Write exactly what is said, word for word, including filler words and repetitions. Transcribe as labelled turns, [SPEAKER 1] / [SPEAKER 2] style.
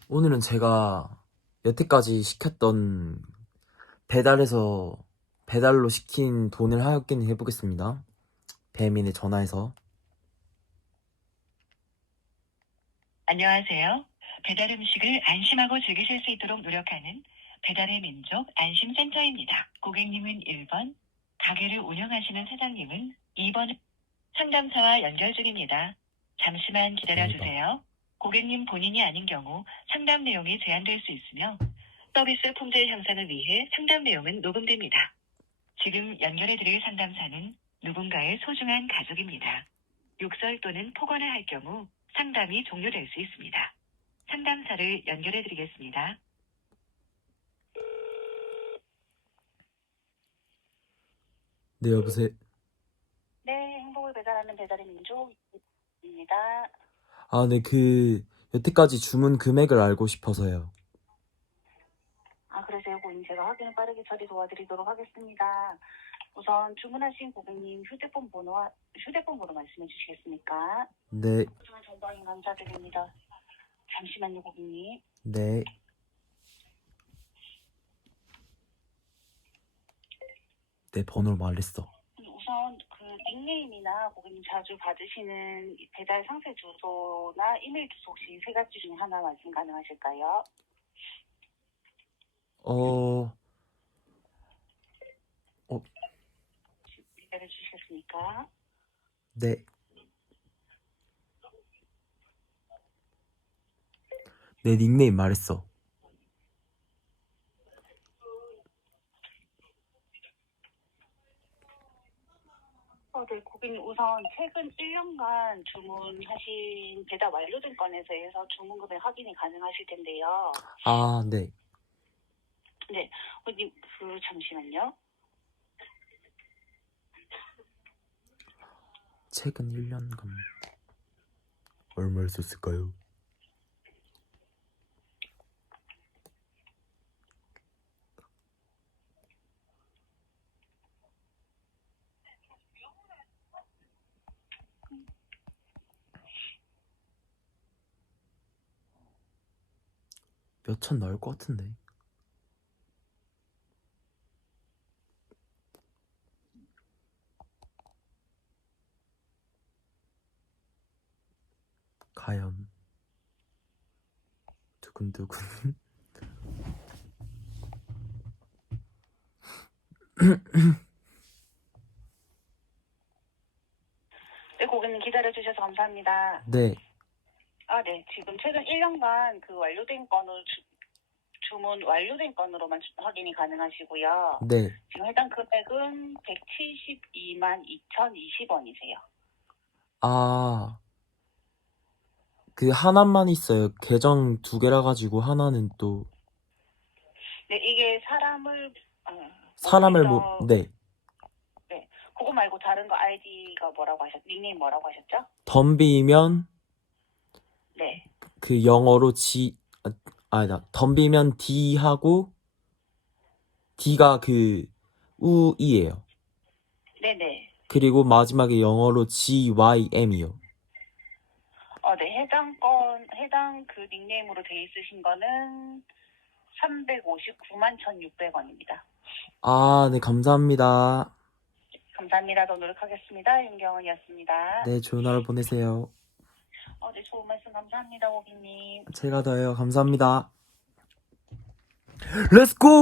[SPEAKER 1] 오늘은 제가 여태까지 시켰던 배달에서 배달로 시킨 돈을 확인해 보겠습니다. 배민에 전화해서.
[SPEAKER 2] 안녕하세요. 배달 음식을 안심하고 즐기실 수 있도록 노력하는 배달의 민족 안심센터입니다. 고객님은 일 번, 가게를 운영하시는 사장님은 이 번, 상담사와 연결 중입니다. 잠시만 기다려주세요. 고객님 본인이 아닌 경우 상담 내용이 제한될 수 있으며 서비스 품질 향상을 위해 상담 내용은 녹음됩니다. 지금 연결해드릴 상담사는 누군가의 소중한 가족입니다. 욕설 또는 폭언을 할 경우 상담이 종료될 수 있습니다. 상담사를 연결해드리겠습니다.
[SPEAKER 1] 네, 여보세요.
[SPEAKER 3] 네, 행복을 배달하는 배달의 민족입니다.
[SPEAKER 1] 아, 네, 그 여태까지 주문 금액을 알고 싶어서요.
[SPEAKER 3] 아, 그러세요, 고객님. 제가 확인을 빠르게 처리 도와드리도록 하겠습니다. 우선 주문하신 고객님 휴대폰 번호와 휴대폰 번호 말씀해 주시겠습니까?
[SPEAKER 1] 네,
[SPEAKER 3] 소중한 정보 감사드립니다. 잠시만요, 고객님.
[SPEAKER 1] 네, 내 번호를 말했어.
[SPEAKER 3] 우선 그 닉네임이나 고객님 자주 받으시는 배달 상세 주소나 이메일 주소 혹시 세 가지 중에 하나 말씀 가능하실까요?
[SPEAKER 1] 어, 어,
[SPEAKER 3] 기다려 주시겠습니까?
[SPEAKER 1] 네. 내 닉네임 말했어.
[SPEAKER 3] 어, 네, 고객님 우선 최근 일 년간 주문하신 배달 완료된 건에서 해서 주문 금액 확인이 가능하실 텐데요.
[SPEAKER 1] 아, 네.
[SPEAKER 3] 네, 고객님 그 잠시만요.
[SPEAKER 1] 최근 일 년간 얼마를 썼을까요? 몇천 나올 것 같은데. 과연 두근두근.
[SPEAKER 3] 네, 고객님 기다려 주셔서 감사합니다.
[SPEAKER 1] 네.
[SPEAKER 3] 아, 네, 지금 최근 일 년간 그 완료된 건으로 주, 주문 완료된 건으로만 주- 확인이 가능하시고요.
[SPEAKER 1] 네.
[SPEAKER 3] 지금 해당 금액은 백칠십이만 이천이십 원이세요.
[SPEAKER 1] 아, 그 하나만 있어요. 계정 두 개라 가지고 하나는 또
[SPEAKER 3] 네, 이게 사람을 어,
[SPEAKER 1] 사람을 뭐,
[SPEAKER 3] 모니터
[SPEAKER 1] 네.
[SPEAKER 3] 그거 말고 다른 거 아이디가 뭐라고 하셨? 닉네임 뭐라고 하셨죠?
[SPEAKER 1] 덤비면
[SPEAKER 3] 네.
[SPEAKER 1] 그 영어로 G, 아, 아니다. 덤비면 D 하고 D가 그 우이에요.
[SPEAKER 3] 네네.
[SPEAKER 1] 그리고 마지막에 영어로 G Y M이요.
[SPEAKER 3] 어, 네. 해당 건, 해당 그 닉네임으로 돼 있으신 거는 삼백오십구만 천육백 원입니다.
[SPEAKER 1] 아, 네, 감사합니다.
[SPEAKER 3] 감사합니다. 더 노력하겠습니다. 윤경은이었습니다.
[SPEAKER 1] 네, 좋은 하루 보내세요.
[SPEAKER 3] 어, 네. 좋은 말씀 감사합니다, 고객님.
[SPEAKER 1] 제가 더요. 감사합니다. 렛츠고!